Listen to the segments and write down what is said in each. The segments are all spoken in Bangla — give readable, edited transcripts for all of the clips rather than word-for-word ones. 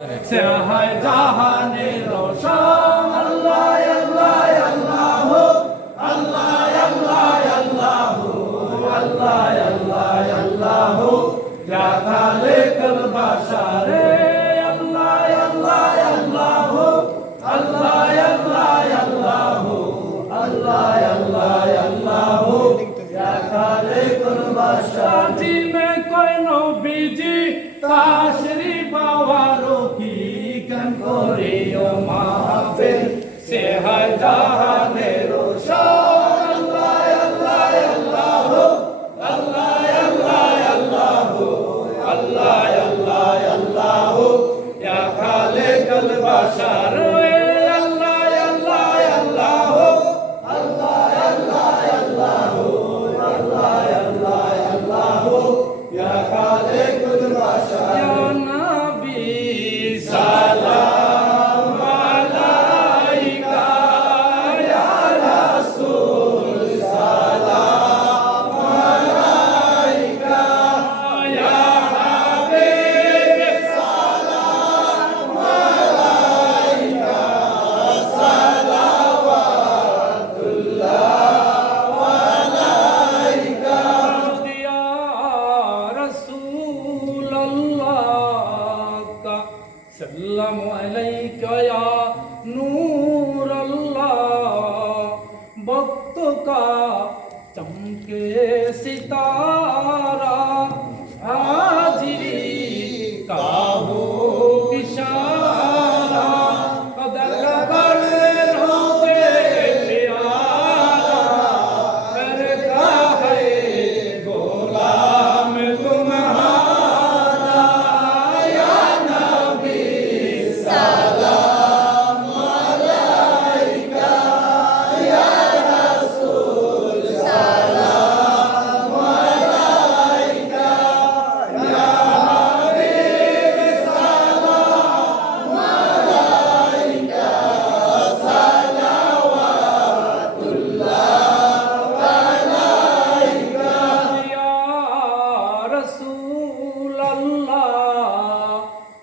সেহায় জাহানের রোশন আল্লাহ আল্লাহ আল্লাহ আল্লাহ আল্লাহ আল্লাহ আল্লাহ আল্লাহ আল্লাহ ইয়া খালিকুল বাশারে আল্লাহ আল্লাহ আল্লাহ আল্লাহ আল্লাহ আল্লাহ আল্লাহ আল্লাহ আল্লাহ ইয়া খালিকুল বাশার জি মে কোই নবীজি তাশরিফ আওয়ারো কি গান করে ও মাহফিল সে হয় জাহানের রোশন আল্লাহ আল্লাহ আল্লাহ আল্লাহ আল্লাহ আল্লাহ আল্লাহ আল্লাহ ইয়া খালিকুল বাশার আল্লাহ আল্লাহ আল্লাহ আল্লাহ আল্লাহ আল্লাহ আল্লাহ আল্লাহ আল্লাহ ইয়া খালিকুল বাশার ইয়া নবী সালাম আলাইকা ইয়া রাসূল সালাম আলাইকা ইয়া হাবিব সালাম আলাইকা সালাওয়াতুল্লাহ আলাইকা ইয়া রাসূল सल्लम अलैका या नूर अल्लाह वक्त का चमके सितारा हाजिरी का हो इशारा कदर कर होते प्यारा करता है गोलाम तुम्हारा या नबी सलाम अलैका या रसूल सलाम अलैका या हबीब सलाम अलैका सलावतुल्लाह अलैका या रसूल अल्लाह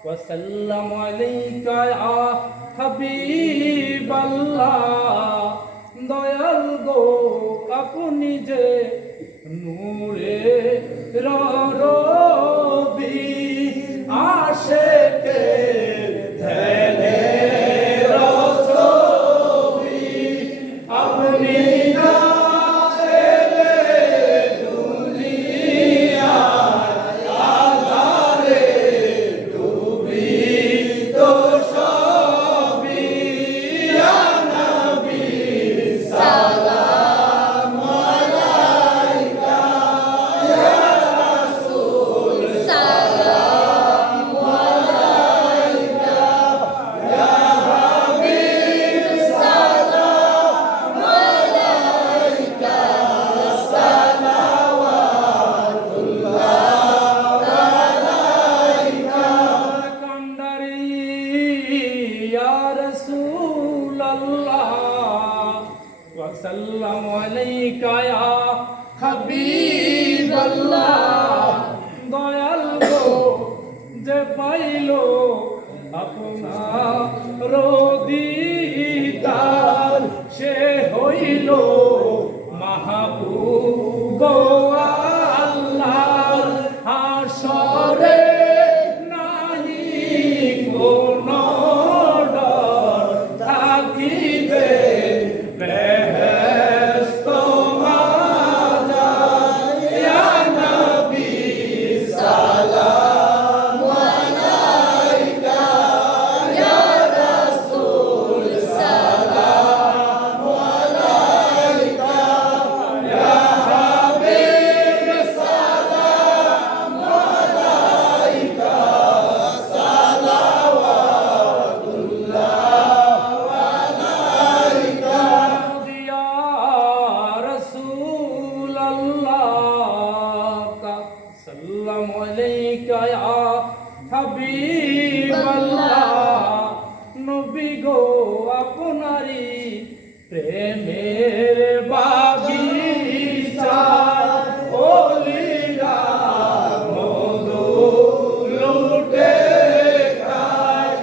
वसल्लम अलैका या हबीब अल्लाह দয়াল গো আপনি যে নূরে রবি আশেকে ধ্যানে রসবি আপনি না এলে দুনিয়ায় আধারে ডুবি তো সবই ইয়া নবী সালাম আলাইকা ইয়া রাসূল সালাম আলাইকা ইয়া হাবিব সালাম আলাইকা সালাওয়াতুল্লাহ আলাইকা কান্ডারি ইয়া রাসূল আল্লাহ وسلم عليك يا حبيب الله দয়াল গো যে পাইলো আপনার দিদার সে হইল মাহবুব গো আল্লাহর হাসরে নাহি কোনো ডর থাকিবে বেহেশত মাজার ইয়া নবী সালাম আলাইকা ইয়া রাসূল সালাম আলাইকা ইয়া হাবিব সালাম আলাইকা সালাওয়াতুল্লাহ আলাইকা ইয়া রাসূল আল্লাহ সাল্লাম আলাইকা ইয়া হাবিব আল্লাহ নবী গো আপনারি প্রেমের বাগিচা ওলিরা মধু লুটে খায়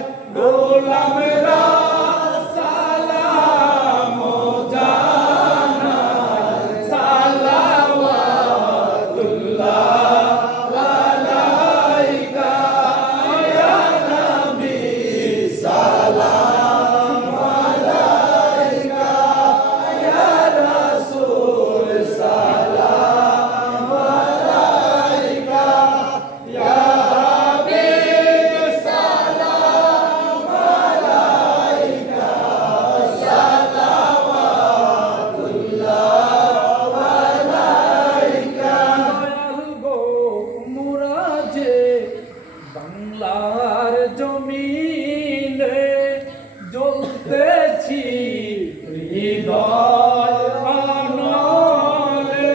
হৃদয় আনলে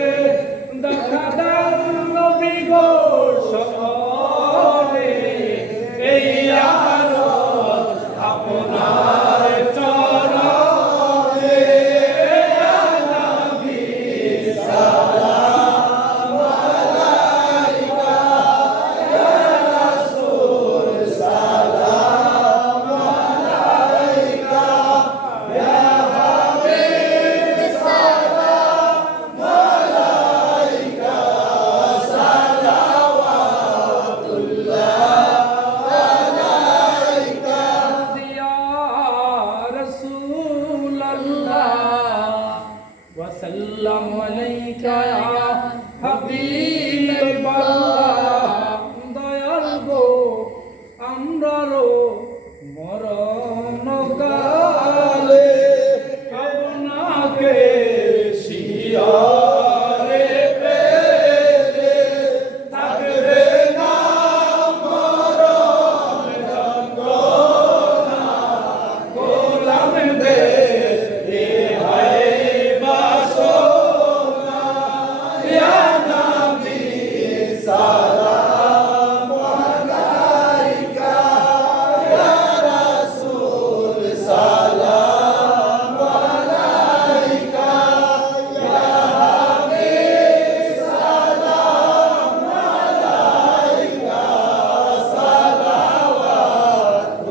দেখা দেন নবী গো সকলে এই আরজ আপনার চরণে ইয়া নবী সালাম আলাইকা ইয়া রাসূল সালাম আলাইকা ইয়া হাবিব সালাম আলাইকা সালাওয়াতুল্লাহ আলাইকা ইয়া রাসূলাল্লাহ ওয়া সাল্লাম আলাইকা ইয়া হাবিবাল্লাহ দয়াল গো আমরারও মরণ কালে আপনাকে শিয়রে পেলে থাকবে না মরণ যন্ত্রণা গোলামদের রেহাই বাসনা ইয়া নবী সালাম আলাইকা ইয়া রাসূল সালাম আলাইকা ইয়া হাবিব সালাম আলাইকা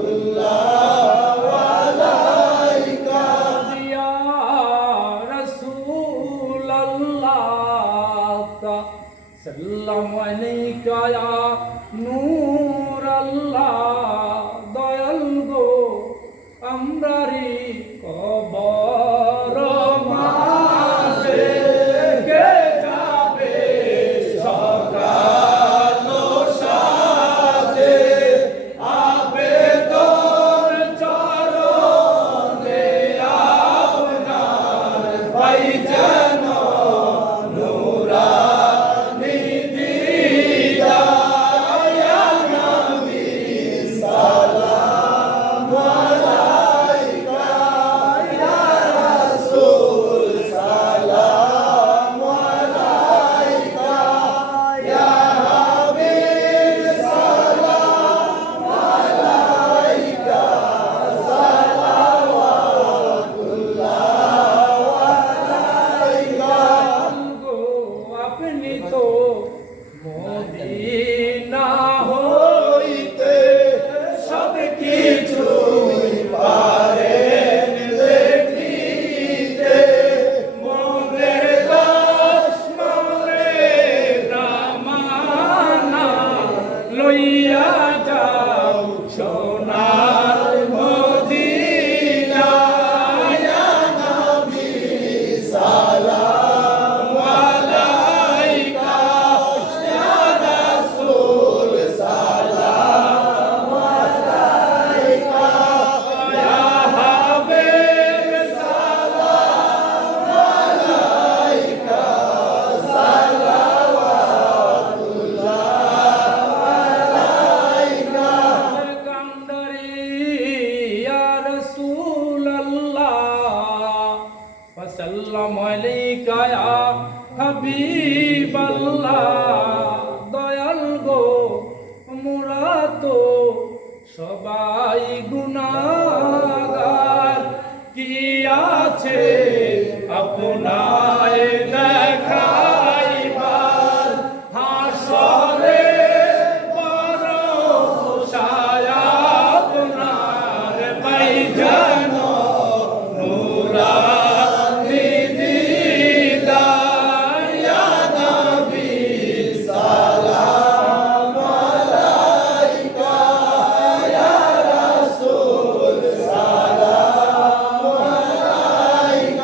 সালাওয়াতুল্লাহ আলাইকা ইয়া রাসূলাল্লাহ সাল্লাম আলাইকা ইয়া নূরাল্লাহ দয়াল গো আমরারি কবর মাঝে কে যাবে সকাল সাজে আবেদন চরণে আপনার ভাই যেন নূরানি দিদার ইয়া নবী সালাম আলাইকা ইয়া রাসূল সালাম আলাইকা ইয়া হাবিব সালাম আলাইকা সালাওয়াতুল্লাহ আলাইকা গো আপনি তো মদিনা হইতে সব কিছুই পারেন দেখিতে মনের দোষ মনে রামানা লইয়া যাও সোনার মদিনা ইয়া নবী সালাম আলাইকা ইয়া রাসূল সালাম আলাইকা ইয়া হাবিব সালাম আলাইকা সালাওয়াতুল্লাহ আলাইকা কান্দারি ইয়া রাসূলাল্লাহ ওয়া সাল্লাম আলাইকা ইয়া হাবিবাল্লাহ দয়াল গো মোরা তো সবাই গুনাহগার কি আছে আপনায় দেখাইবার হাসরে ভরসায় আপনার পাই যেন নূরানি দিদার ইয়া নবী সালাম আলাইকা ইয়া রাসূল সালাম আলাইকা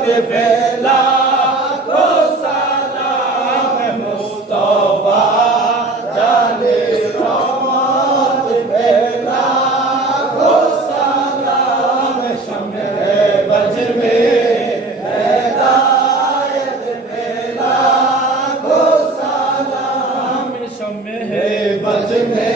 ফেলা গো সালাম মুস্তফা জানে রহমত ফেলা গো সালাম শমে বজ মে হেদায়ত ফেলা গো সালাম শমে বজ মে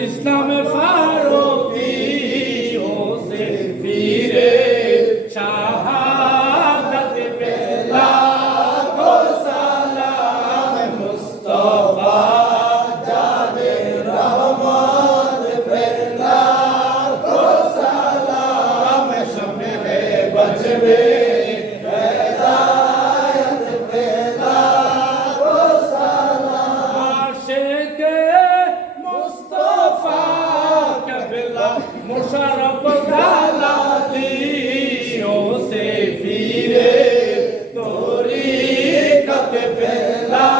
ইসলাম ফারুকি ওসে ফিরে শাহাদাত পেলা গো সালাম মুস্তফা জানে রহমত পেলা গো সালাম শমে বজ মে হেদায়ত পেলা গো সালাম আশিক মুশারফ জালালি ওসে ফিরে তরিকত পেলা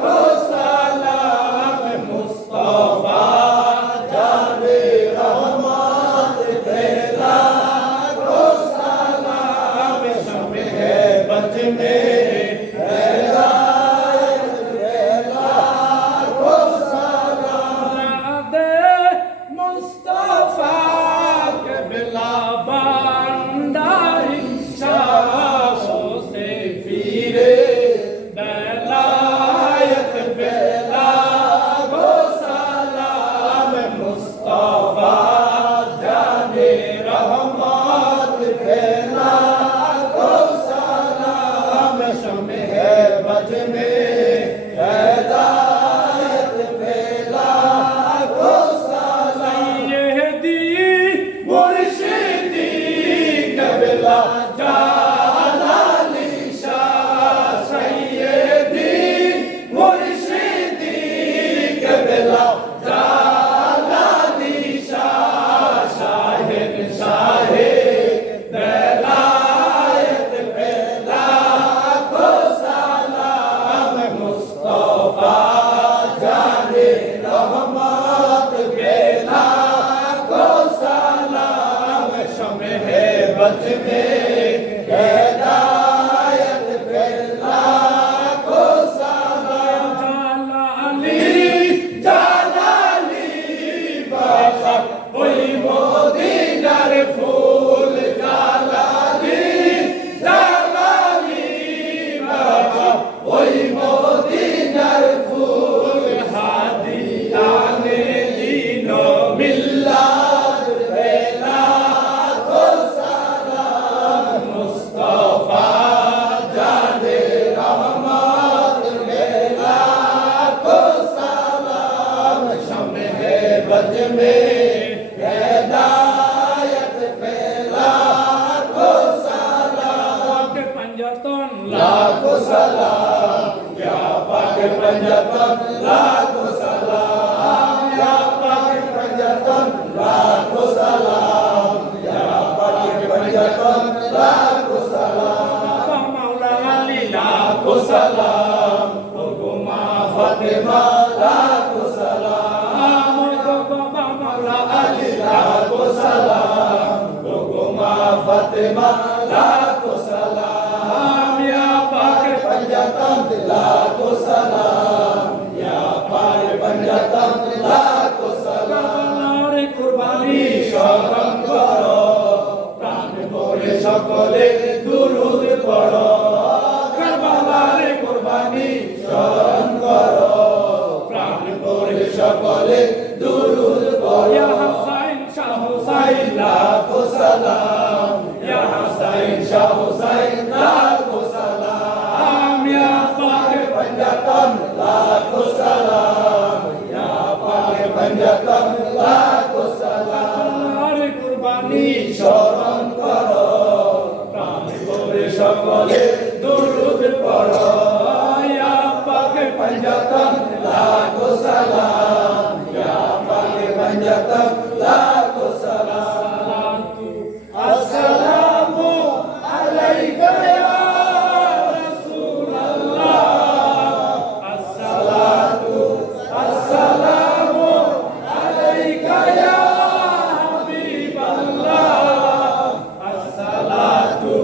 গো সালাম মুস্তফা জানে রহমত পেলা গো সালাম শমে বজ মে salam, ya pakai panjatan laku salam, ya pakai panjatan laku salam, ya pakai panjatan laku salam. Maula Ali laku salam, Ummah Fatimah laku salam, Maula Ali laku salam, Ummah Fatimah laku salam, ya pakai panjatan laku salam, ya pakai panjatan laku salam. Kurbani স্মরণ করো, প্রাণ ভরে সকলে দুরূদ পড়ো, কারবালার কুরবানি স্মরণ করো, প্রাণ ভরে সকলে দুরূদ পড়ো। ইয়া হুসাইন শাহ হুসাইন লাখো সালাম, ইয়া হুসাইন শাহ হুসাইন লাখো সালাম, ইয়া পাকে পাঞ্জাতন লাখো সালাম, ইয়া পাকে পাঞ্জাতন লাখো সালাম। কুরবানি স্মরণ করো, প্রাণ ভরে সকলে দুরূদ পড়ো, ইয়া পাকে পাঞ্জাতন লাখো সালাম, ইয়া পাকে পাঞ্জাতন লাখো সালাম। আসসালামু আলাইকা ইয়া রাসূলুল্লাহ, আসসালাতু আসসালামু আলাইকা ইয়া হাবিবাল্লাহ, আসসালাতু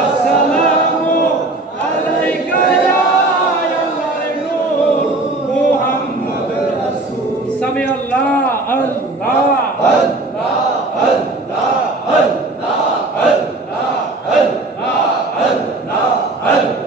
আসসালামু আলাইকা ইয়া নূর মুহাম্মদ রাসূল। সামি আল্লাহ আল্লাহ আল্লাহ আল্লাহ আল্লাহ আল্লাহ আল্লাহ আল্লাহ আল্লাহ আল্লাহ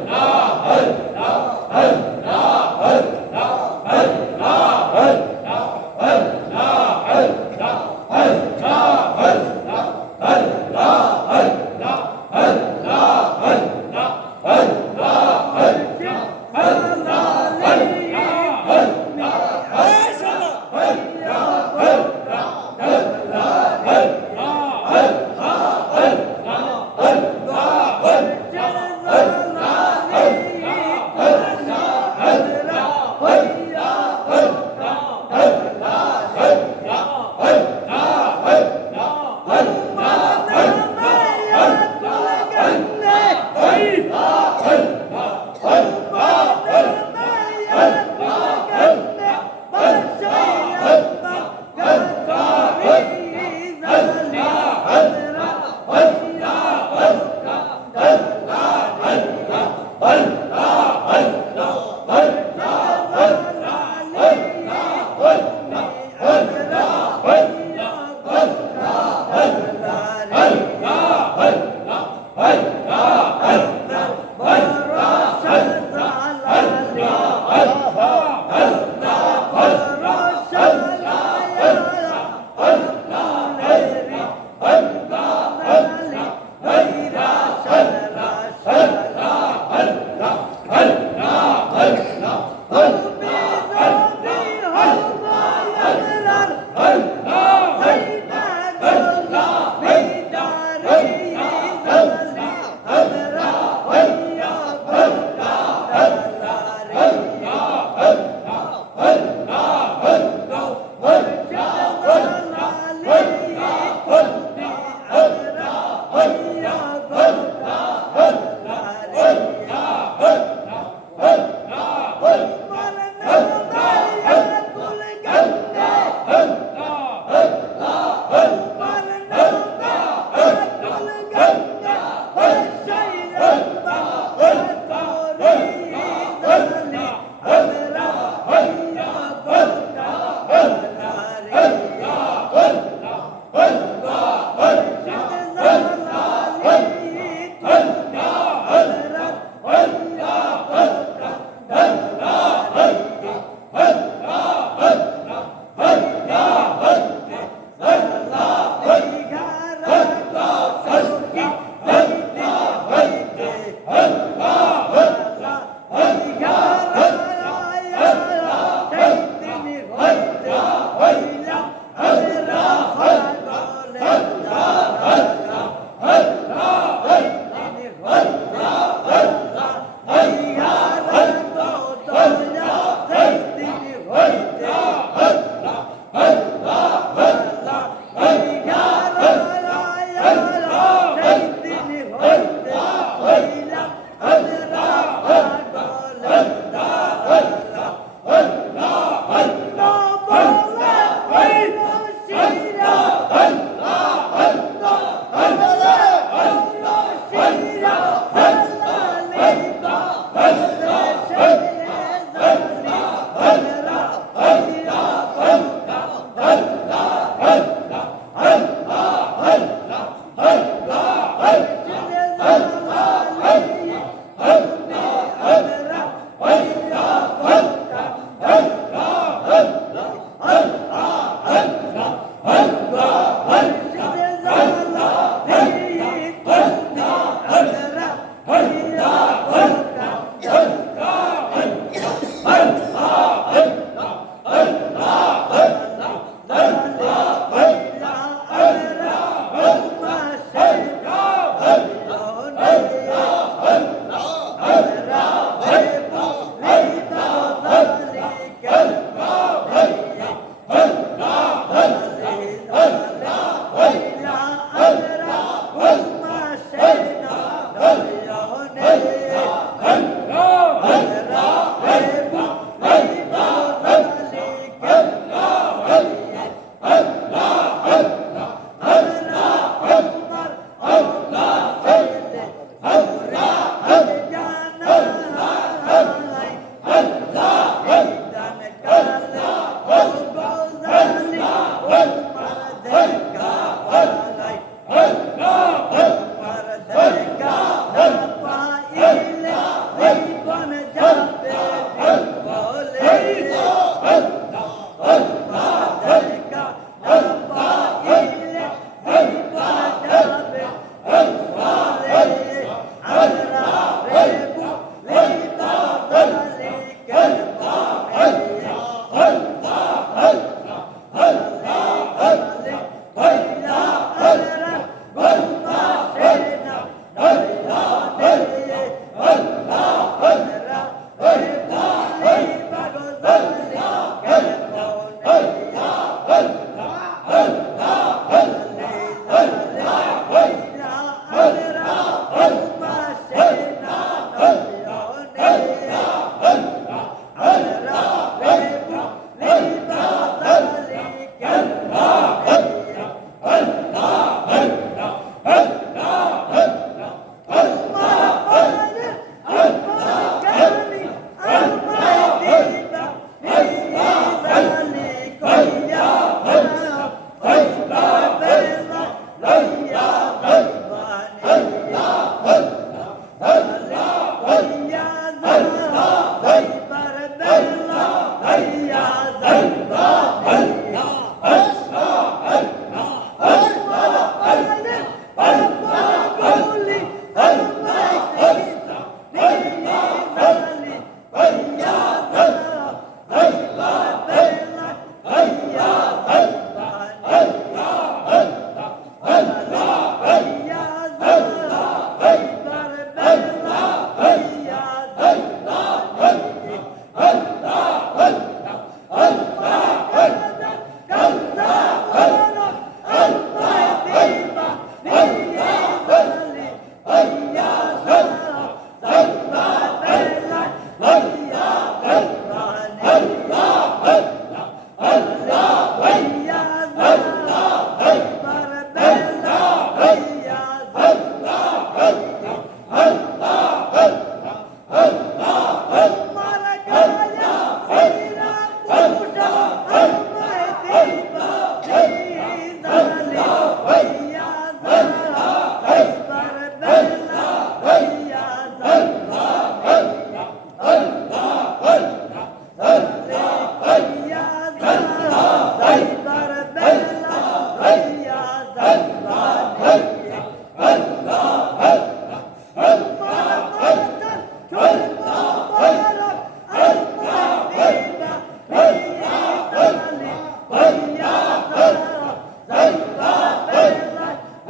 Allah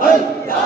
Hey!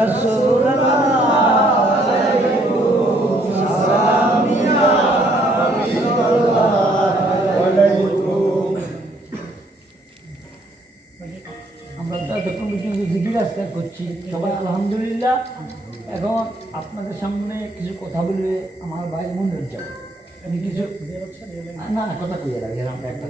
রাসূলুল্লাহ আলাইকুম সালাম ইয়া হাবিবাল্লাহ আলাইকুম। আমরা তো এতক্ষণ পর্যন্ত জিকির আজকার করছি সবাই আলহামদুলিল্লাহ। এখন আপনাদের সামনে কিছু কথা বলবে আমার ভাই মন্দির যাবে, আমি কিছু না কথা কইয়া লাগে আমরা একটা